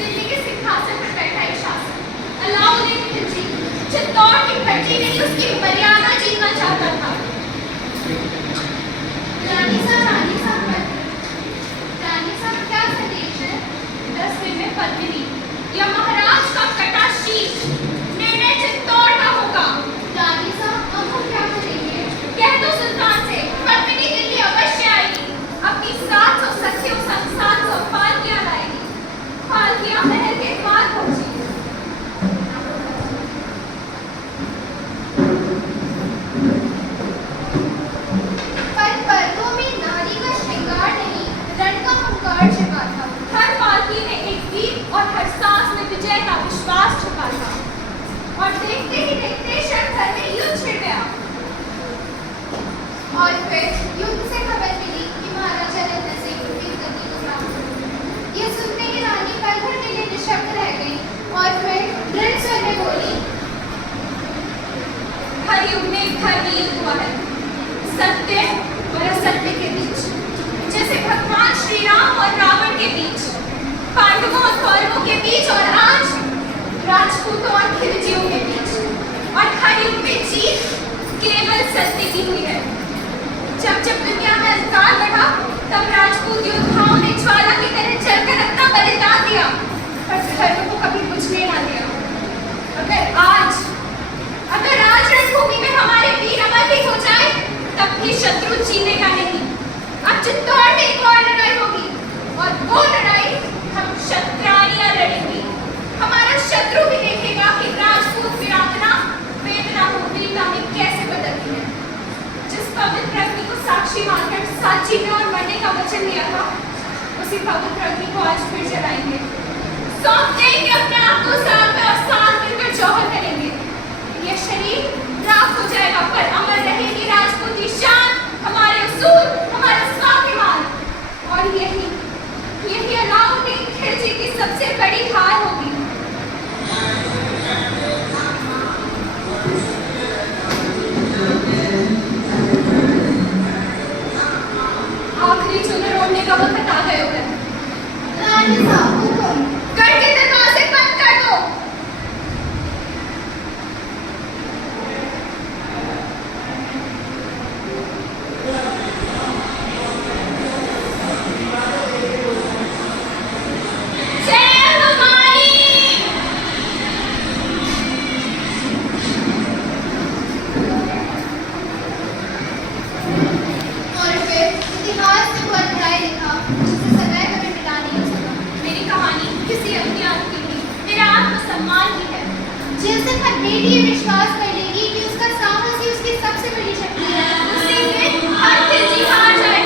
दिल्ली के सिंहासन पर बैठा एक शासक अलाउद्दीन खिलजी चित्तौड़ की धरती में ही उसकी मर्यादा जीतना चाहता था। रानी साहब क्या संदेश है? 10 दिन में पद्मिनी या महाराज का कटा शीश निर्णय चित्तौड़ का होगा। रानी साहब अब हम क्या करेंगे? कह दो सुल्तान से पद्मिनी दिल्ली अवश्य आएगी। अपनी 700 सखियों संग 700 पालकियां लाएगी। पालकियां महल के द्वार पहुंची। पर पर्दों में नारी का श्रृंगार नहीं, रण का हुंकार छिपा था। हर पालकी में एक वीर और हर सांस में विजय का विश्वास छुपा था। और देखते ही देखते क्षण भर में युद्ध छिड़ गया। और फिर युद्ध से खबर मिली कि महाराजा रत्न सिंह गद्दी को प्राप्त हो। यह सुनते ही रानी पल भर के लिए निशब्द रह गई और फिर दृढ़ स्वर में बोली, हर युग में धर्म युद्ध हुआ है, सत्य और असत्य के बीच, जैसे भगवान श्री राम और रावण के बीच, पांडवों और कौरवों के बीच, और आज राजपूतों और खिलजियों के बीच। और हर युग में जीत केवल सत्य की हुई है। जब जब दुनिया में अंधकार बढ़ा, तब राजपूत योद्धाओं ने ज्वाला की तरह जलकर अपना बलिदान दिया, पर धर्म को कभी बुझने ना दिया। अगर आज रणभूमि में हमारे वीर अमर भी हो जाए, तब भी शत्रु जीतेगा नहीं। अब चित्तौड़ में एक और लड़ाई होगी, और वो लड़ाई हम क्षत्रियानियां लड़ेंगी। हमारा शत्रु भी देखेगा कि राजपूत वीरांगना वेदना को वीरता में कैसे बदलती है। जिस पवित्र अग्नि को साक्षी मानकर साथ जीने और मरने का वचन दिया था, उसी पवित्र अग्नि को आज फिर जलाएंगे। सौंप देंगे अपने आप को साथ में, और साथ मिलकर जौहर करेंगे। यह शरीर राख हो जाएगा, पर अमर रहेगी राजपूती शान, हमारे उसूल, हमारा स्वाभिमान। और यही अलाउद्दीन खिलजी की सबसे बड़ी हार होगी। आखिरी चुनर ओढ़ने का वक्त आ गया है। रानी साहब हुकुम। गढ़ के दरवाजे बंद कर दो। जय भवानी। और फिर इतिहास में वो अध्याय लिखा जिसे सदैव कभी मिटा नहीं हो सका। मेरी कहानी किसी अज्ञात की नहीं, मेरा आत्मसम्मान की है। जिस दिन हर बेटी ये विश्वास कर लेगी कि उसका साहस ही उसकी सबसे बड़ी शक्ति है, उसी दिन हर खिलजी हार जाएगा।